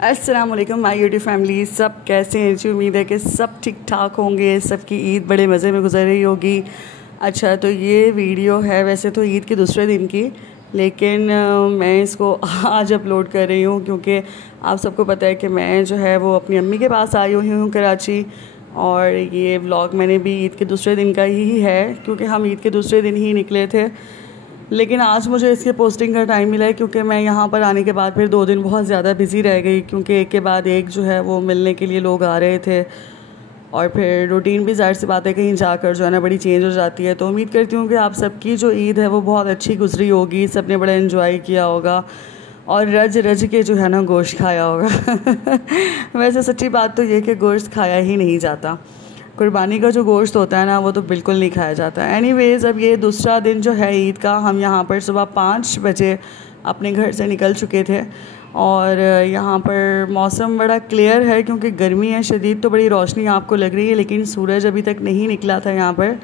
अस्सलाम वालेकुम my YouTube family, सब कैसे हैं जी। उम्मीद है कि सब ठीक ठाक होंगे। सबकी ईद बड़े मज़े में गुजर रही होगी। अच्छा, तो ये वीडियो है वैसे तो ईद के दूसरे दिन की, लेकिन मैं इसको आज अपलोड कर रही हूँ क्योंकि आप सबको पता है कि मैं जो है वो अपनी अम्मी के पास आई हुई हूँ कराची। और ये व्लॉग मैंने भी ईद के दूसरे दिन का ही है क्योंकि हम ईद के दूसरे दिन ही निकले थे। लेकिन आज मुझे इसके पोस्टिंग का टाइम मिला है क्योंकि मैं यहाँ पर आने के बाद फिर 2 दिन बहुत ज़्यादा बिज़ी रह गई क्योंकि एक के बाद एक जो है वो मिलने के लिए लोग आ रहे थे। और फिर रूटीन भी ज़ाहिर सी बात है कहीं जाकर जो है ना बड़ी चेंज हो जाती है। तो उम्मीद करती हूँ कि आप सबकी जो ईद है वो बहुत अच्छी गुजरी होगी, सब ने बड़ा इन्जॉय किया होगा और रज रज के जो है ना गोश्त खाया होगा। वैसे सच्ची बात तो ये कि गोश्त खाया ही नहीं जाता। कुर्बानी का जो गोश्त होता है ना वो तो बिल्कुल नहीं खाया जाता। एनीवेज़, अब ये दूसरा दिन जो है ईद का, हम यहाँ पर सुबह 5 बजे अपने घर से निकल चुके थे और यहाँ पर मौसम बड़ा क्लियर है क्योंकि गर्मी है शदीद, तो बड़ी रोशनी आपको लग रही है लेकिन सूरज अभी तक नहीं निकला था यहाँ पर।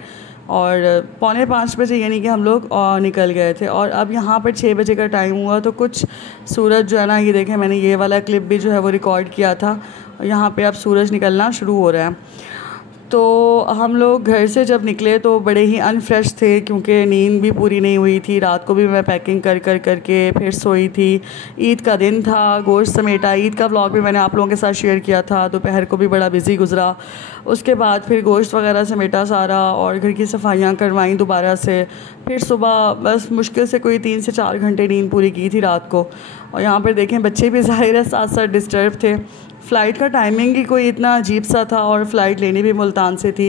और 4:45 बजे यानी कि हम लोग निकल गए थे और अब यहाँ पर 6 बजे का टाइम हुआ तो कुछ सूरज जो है ना, ये देखें मैंने ये वाला क्लिप भी जो है वो रिकॉर्ड किया था। यहाँ पे अब सूरज निकलना शुरू हो रहा है। तो हम लोग घर से जब निकले तो बड़े ही अनफ्रेश थे क्योंकि नींद भी पूरी नहीं हुई थी। रात को भी मैं पैकिंग कर करके फिर सोई थी। ईद का दिन था, गोश्त समेटा। ईद का व्लॉग भी मैंने आप लोगों के साथ शेयर किया था। दोपहर को भी बड़ा बिज़ी गुजरा। उसके बाद फिर गोश्त वगैरह समेटा सारा और घर की सफाइयाँ करवाईं दोबारा से। फिर सुबह बस मुश्किल से कोई 3 से 4 घंटे नींद पूरी की थी रात को। और यहाँ पर देखें बच्चे भी ज़ाहिर है साथ साथ डिस्टर्ब थे। फ़्लाइट का टाइमिंग ही कोई इतना अजीब सा था और फ़्लाइट लेनी भी मुल्तान से थी।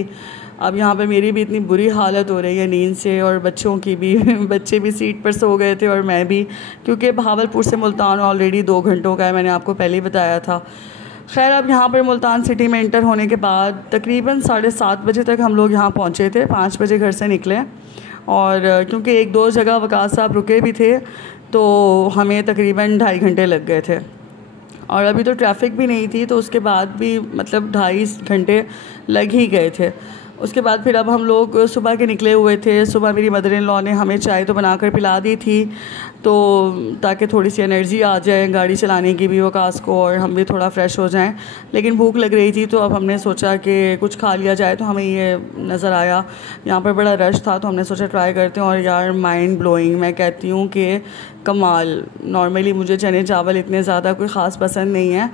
अब यहाँ पे मेरी भी इतनी बुरी हालत हो रही है नींद से और बच्चों की भी। बच्चे भी सीट पर सो गए थे और मैं भी, क्योंकि बहावलपुर से मुल्तान ऑलरेडी 2 घंटों का है, मैंने आपको पहले ही बताया था। खैर, अब यहाँ पर मुल्तान सिटी में इंटर होने के बाद तकरीबन 7:30 बजे तक हम लोग यहाँ पहुँचे थे। 5 बजे घर से निकले और क्योंकि 1-2 जगह वकास साहब रुके भी थे तो हमें तकरीबन 2.5 घंटे लग गए थे। और अभी तो ट्रैफिक भी नहीं थी तो उसके बाद भी मतलब 2.5 घंटे लग ही गए थे। उसके बाद फिर अब हम लोग सुबह के निकले हुए थे। सुबह मेरी मदर इन लॉ ने हमें चाय तो बनाकर पिला दी थी तो ताकि थोड़ी सी एनर्जी आ जाए गाड़ी चलाने की भी वकास को और हम भी थोड़ा फ़्रेश हो जाएं। लेकिन भूख लग रही थी तो अब हमने सोचा कि कुछ खा लिया जाए। तो हमें ये नज़र आया यहाँ पर बड़ा रश था तो हमने सोचा ट्राई करते हैं। और यार माइंड ब्लोइंग, मैं कहती हूँ कि कमाल। नॉर्मली मुझे चने चावल इतने ज़्यादा कोई ख़ास पसंद नहीं है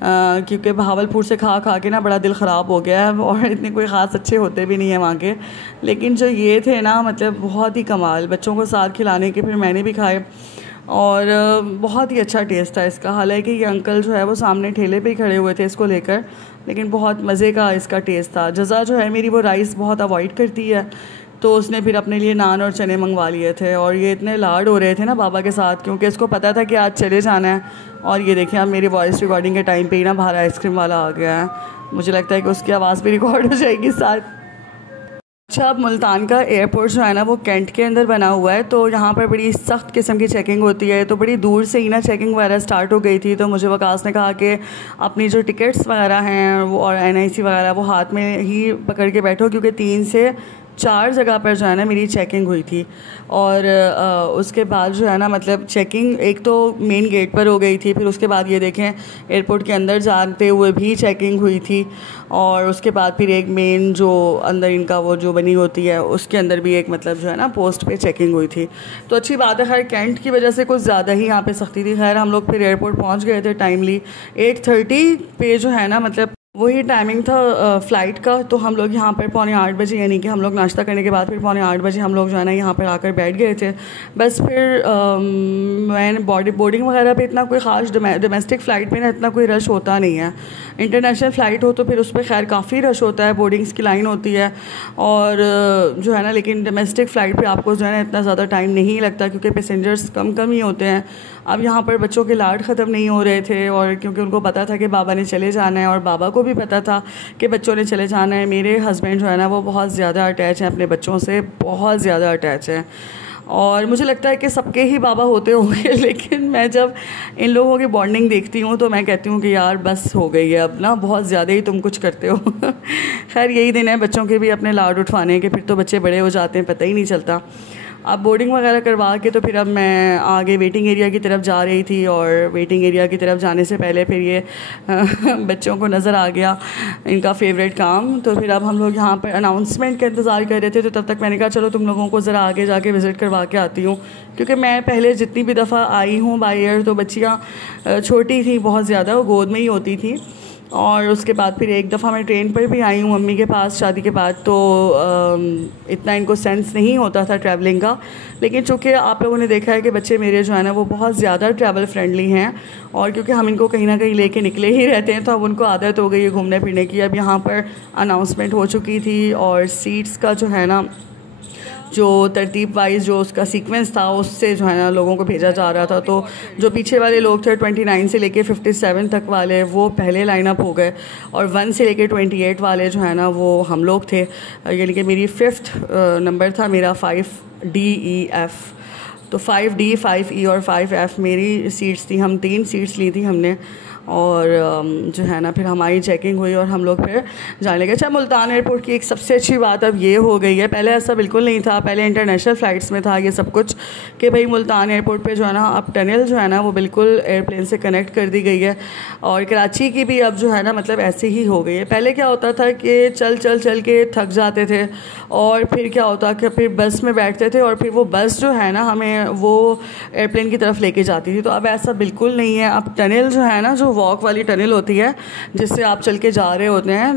क्योंकि बहावलपुर से खा खा के ना बड़ा दिल ख़राब हो गया है और इतने कोई ख़ास अच्छे होते भी नहीं हैं वहाँ के। लेकिन जो ये थे ना, मतलब बहुत ही कमाल। बच्चों को साथ खिलाने के फिर मैंने भी खाए और बहुत ही अच्छा टेस्ट था इसका। हालांकि ये अंकल जो है वो सामने ठेले पे ही खड़े हुए थे इसको लेकर, लेकिन बहुत मज़े का इसका टेस्ट था। जज़ा जो है मेरी, वो राइस बहुत अवॉइड करती है तो उसने फिर अपने लिए नान और चने मंगवा लिए थे। और ये इतने लाड हो रहे थे ना बाबा के साथ क्योंकि इसको पता था कि आज चले जाना है। और ये देखिए, अब मेरी वॉइस रिकॉर्डिंग के टाइम पे ही ना बाहर आइसक्रीम वाला आ गया है। मुझे लगता है कि उसकी आवाज़ भी रिकॉर्ड हो जाएगी साथ। अच्छा, अब मुल्तान का एयरपोर्ट जो है ना वो कैंट के अंदर बना हुआ है तो यहाँ पर बड़ी सख्त किस्म की चेकिंग होती है। तो बड़ी दूर से ही ना चेकिंग वगैरह स्टार्ट हो गई थी। तो मुझे वकास ने कहा कि अपनी जो टिकट्स वगैरह हैं वो और NIC वगैरह वो हाथ में ही पकड़ के बैठो क्योंकि 3 से 4 जगह पर जो है ना मेरी चेकिंग हुई थी। और उसके बाद जो है ना मतलब चेकिंग एक तो मेन गेट पर हो गई थी, फिर उसके बाद ये देखें एयरपोर्ट के अंदर जाते हुए भी चेकिंग हुई थी। और उसके बाद फिर एक मेन जो अंदर इनका वो जो बनी होती है उसके अंदर भी एक मतलब जो है ना पोस्ट पे चेकिंग हुई थी। तो अच्छी बात है। खैर, कैंट की वजह से कुछ ज़्यादा ही यहाँ पे सख्ती थी। खैर, हम लोग फिर एयरपोर्ट पहुँच गए थे टाइमली। 8:30 पे जो है ना मतलब वही टाइमिंग था फ़्लाइट का। तो हम लोग यहाँ पर 7:45 बजे यानी कि हम लोग नाश्ता करने के बाद फिर 7:45 बजे हम लोग जो है ना यहाँ पर आकर बैठ गए थे। बस फिर मैंने बोर्डिंग वगैरह पे इतना कोई ख़ास, डोमेस्टिक फ़्लाइट पे ना इतना कोई रश होता नहीं है। इंटरनेशनल फ़्लाइट हो तो फिर उस पर खैर काफ़ी रश होता है, बोर्डिंग्स की लाइन होती है और जो है ना, लेकिन डोमेस्टिक फ़्लाइट पे आपको जो है ना इतना ज़्यादा टाइम नहीं लगता क्योंकि पैसेंजर्स कम ही होते हैं। अब यहाँ पर बच्चों के लाड ख़त्म नहीं हो रहे थे और क्योंकि उनको पता था कि बाबा ने चले जाना है और बाबा को भी पता था कि बच्चों ने चले जाना है। मेरे हस्बैंड जो है ना वो बहुत ज़्यादा अटैच हैं अपने बच्चों से, बहुत ज़्यादा अटैच हैं। और मुझे लगता है कि सबके ही बाबा होते होंगे लेकिन मैं जब इन लोगों की बॉन्डिंग देखती हूँ तो मैं कहती हूँ कि यार बस हो गई है अब ना, बहुत ज़्यादा ही तुम कुछ करते हो। खैर, यही दिन है बच्चों के भी अपने लाड उठवाने के, फिर तो बच्चे बड़े हो जाते हैं, पता ही नहीं चलता। अब बोर्डिंग वगैरह करवा के तो फिर अब मैं आगे वेटिंग एरिया की तरफ जा रही थी, और वेटिंग एरिया की तरफ जाने से पहले फिर ये बच्चों को नज़र आ गया इनका फेवरेट काम। तो फिर अब हम लोग यहाँ पर अनाउंसमेंट का इंतज़ार कर रहे थे, तो तब तक मैंने कहा चलो तुम लोगों को ज़रा आगे जाके विज़िट करवा के आती हूँ, क्योंकि मैं पहले जितनी भी दफ़ा आई हूँ बाई ईयर तो बच्चियाँ छोटी थी बहुत ज़्यादा, वो गोद में ही होती थी। और उसके बाद फिर एक दफ़ा मैं ट्रेन पर भी आई हूँ मम्मी के पास शादी के बाद, तो इतना इनको सेंस नहीं होता था ट्रैवलिंग का। लेकिन चूँकि आप लोगों ने देखा है कि बच्चे मेरे जो है ना वो बहुत ज़्यादा ट्रैवल फ्रेंडली हैं, और क्योंकि हम इनको कहीं ना कहीं लेके निकले ही रहते हैं तो अब उनको आदत हो गई है घूमने फिरने की। अब यहाँ पर अनाउंसमेंट हो चुकी थी, और सीट्स का जो है ना जो तरतीब वाइज जो उसका सीक्वेंस था उससे जो है ना लोगों को भेजा जा रहा था। तो जो पीछे वाले लोग थे 29 से लेके 57 तक वाले वो पहले लाइनअप हो गए, और 1 से लेके 28 वाले जो है ना वो हम लोग थे, यानी कि मेरी 5th नंबर था मेरा 5DEF। तो 5D 5E और 5F मेरी सीट्स थी, हम 3 सीट्स ली थी हमने। और जो है ना फिर हमारी चेकिंग हुई और हम लोग फिर जाने लगे। अच्छा, मुल्तान एयरपोर्ट की एक सबसे अच्छी बात अब ये हो गई है, पहले ऐसा बिल्कुल नहीं था, पहले इंटरनेशनल फ़्लाइट्स में था ये सब कुछ कि भाई मुल्तान एयरपोर्ट पे जो है ना अब टनल जो है ना वो बिल्कुल एयरप्लेन से कनेक्ट कर दी गई है। और कराची की भी अब जो है ना मतलब ऐसे ही हो गई है। पहले क्या होता था कि चल चल चल के थक जाते थे, और फिर क्या होता कि फिर बस में बैठते थे, और फिर वो बस जो है ना हमें वो एयरप्लेन की तरफ लेके जाती थी। तो अब ऐसा बिल्कुल नहीं है, अब टनल जो है ना जो वॉक वाली टनल होती है जिससे आप चल के जा रहे होते हैं,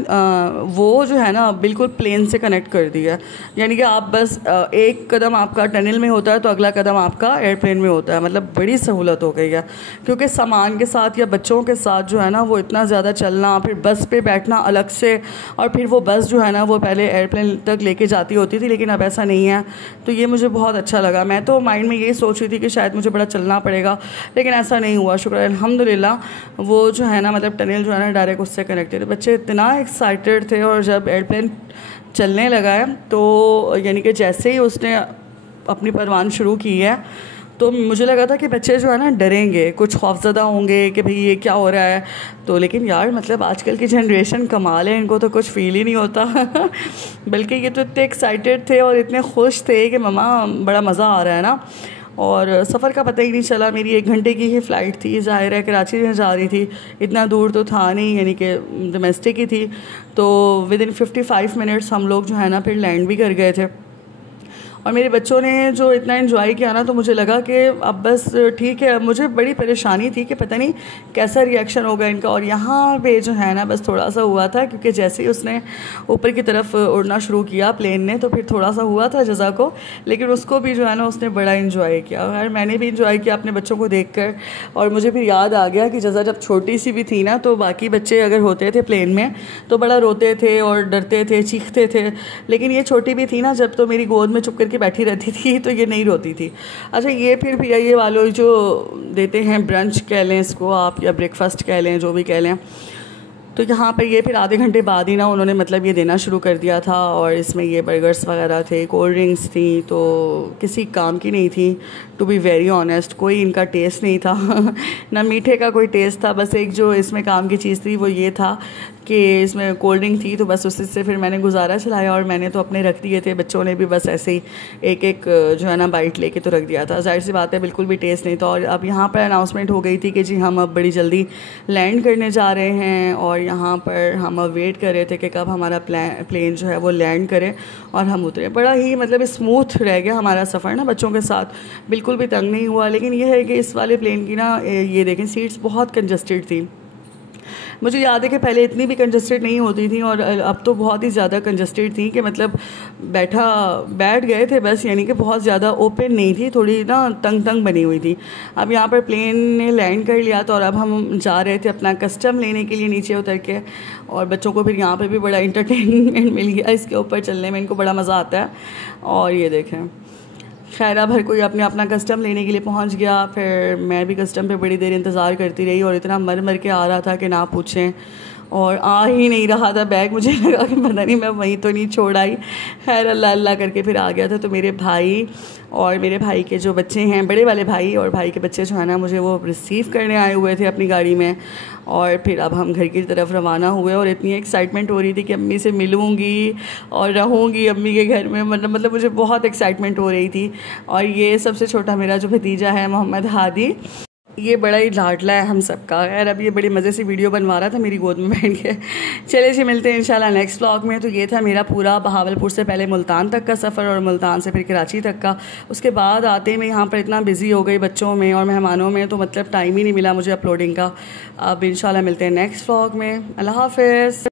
वो जो है ना बिल्कुल प्लेन से कनेक्ट कर दी है। यानी कि आप बस एक कदम आपका टनल में होता है तो अगला कदम आपका एयरप्लेन में होता है। मतलब बड़ी सहूलत हो गई है, क्योंकि सामान के साथ या बच्चों के साथ जो है ना वो इतना ज़्यादा चलना, फिर बस पे बैठना अलग से, और फिर वो बस जो है ना वो पहले एयरप्लेन तक लेके जाती होती थी, लेकिन अब ऐसा नहीं है। तो ये मुझे बहुत अच्छा लगा। मैं तो माइंड में यही सोच रही थी कि शायद मुझे बड़ा चलना पड़ेगा, लेकिन ऐसा नहीं हुआ, शुक्र है अल्हम्दुलिल्लाह। वो जो है ना मतलब टनल जो है ना डायरेक्ट उससे कनेक्टेड है। बच्चे इतना एक्साइटेड थे, और जब एयरप्लेन चलने लगा है तो यानी कि जैसे ही उसने अपनी परवान शुरू की है तो मुझे लगा था कि बच्चे जो है ना डरेंगे, कुछ खौफज़दा होंगे कि भाई ये क्या हो रहा है। तो लेकिन यार मतलब आजकल की जनरेशन कमाल है, इनको तो कुछ फील ही नहीं होता बल्कि ये तो इतने एक्साइटेड थे और इतने खुश थे कि मम्मा बड़ा मज़ा आ रहा है ना। और सफ़र का पता ही नहीं चला। मेरी 1 घंटे की ही फ़्लाइट थी, ज़ाहिर है कराची में जा रही थी, इतना दूर तो था नहीं, यानी कि डोमेस्टिक ही थी। तो विदिन 55 मिनट्स हम लोग जो है ना फिर लैंड भी कर गए थे। और मेरे बच्चों ने जो इतना एंजॉय किया ना, तो मुझे लगा कि अब बस ठीक है। मुझे बड़ी परेशानी थी कि पता नहीं कैसा रिएक्शन होगा इनका। और यहाँ पे जो है ना बस थोड़ा सा हुआ था, क्योंकि जैसे ही उसने ऊपर की तरफ उड़ना शुरू किया प्लेन ने, तो फिर थोड़ा सा हुआ था जज़ा को, लेकिन उसको भी जो है ना उसने बड़ा इंजॉय किया। और मैंने भी इंजॉय किया अपने बच्चों को देख कर। और मुझे फिर याद आ गया कि जज़ा जब छोटी सी भी थी ना, तो बाकी बच्चे अगर होते थे प्लेन में तो बड़ा रोते थे और डरते थे, चीखते थे, लेकिन ये छोटी भी थी ना जब, तो मेरी गोद में चुप करके बैठी रहती थी, तो ये नहीं रोती थी। अच्छा, ये फिर PIA वालों जो देते हैं ब्रंच कह लें इसको आप, या ब्रेकफास्ट कह लें, जो भी कह लें, तो यहाँ पर ये फिर आधे घंटे बाद ही ना उन्होंने मतलब ये देना शुरू कर दिया था। और इसमें ये बर्गर्स वगैरह थे, कोल्ड ड्रिंक्स थी, तो किसी काम की नहीं थी टू बी वेरी ऑनेस्ट। कोई इनका टेस्ट नहीं था ना मीठे का कोई टेस्ट था। बस एक जो इसमें काम की चीज़ थी वो ये था कि इसमें कोल्ड ड्रिंक थी, तो बस उसी से फिर मैंने गुजारा चलाया। और मैंने तो अपने रख दिए थे, बच्चों ने भी बस ऐसे ही एक एक जो है ना बाइट लेके तो रख दिया था। जाहिर सी बात है बिल्कुल भी टेस्ट नहीं था। और अब यहाँ पर अनाउंसमेंट हो गई थी कि जी हम अब बड़ी जल्दी लैंड करने जा रहे हैं, और यहाँ पर हम अब वेट कर रहे थे कि कब हमारा प्लेन जो है वो लैंड करे और हम उतरे। बड़ा ही मतलब स्मूथ रह गया हमारा सफ़र ना, बच्चों के साथ बिल्कुल भी तंग नहीं हुआ। लेकिन ये है कि इस वाले प्लेन की ना ये देखें सीट्स बहुत कंजस्टेड थी। मुझे याद है कि पहले इतनी भी कंजस्टेड नहीं होती थी, और अब तो बहुत ही ज़्यादा कंजस्टेड थी कि मतलब बैठ गए थे बस, यानी कि बहुत ज़्यादा ओपन नहीं थी, थोड़ी ना तंग तंग बनी हुई थी। अब यहाँ पर प्लेन ने लैंड कर लिया तो और अब हम जा रहे थे अपना कस्टम लेने के लिए नीचे उतर के। और बच्चों को फिर यहाँ पर भी बड़ा इंटरटेनमेंट मिल गया, इसके ऊपर चलने में इनको बड़ा मज़ा आता है। और ये देखें, खैर अब हर कोई अपने अपना कस्टम लेने के लिए पहुंच गया। फिर मैं भी कस्टम पे बड़ी देर इंतज़ार करती रही, और इतना मर मर के आ रहा था कि ना पूछें। और आ ही नहीं रहा था बैग, मुझे लगा कि पता नहीं मैं वहीं तो नहीं छोड़ आई। खैर अल्लाह अल्लाह करके फिर आ गया था। तो मेरे भाई और मेरे भाई के जो बच्चे हैं, बड़े वाले भाई और भाई के बच्चे जो है ना, मुझे वो रिसीव करने आए हुए थे अपनी गाड़ी में। और फिर अब हम घर की तरफ रवाना हुए और इतनी एक्साइटमेंट हो रही थी कि अम्मी से मिलूँगी और रहूँगी अम्मी के घर में, मतलब मुझे बहुत एक्साइटमेंट हो रही थी। और ये सबसे छोटा मेरा जो भतीजा है मोहम्मद हादी, ये बड़ा ही लाडला है हम सबका। यार अब ये बड़ी मज़े से वीडियो बनवा रहा था मेरी गोद में बैठ के। चले जी मिलते हैं इंशाल्लाह नेक्स्ट व्लॉग में। तो ये था मेरा पूरा बहावलपुर से पहले मुल्तान तक का सफ़र और मुल्तान से फिर कराची तक का। उसके बाद आते मैं यहाँ पर इतना बिज़ी हो गई बच्चों में और मेहमानों में, तो मतलब टाइम ही नहीं मिला मुझे अपलोडिंग का। अब इंशाल्लाह मिलते हैं नेक्स्ट व्लॉग में। अल्लाह हाफ़िज़।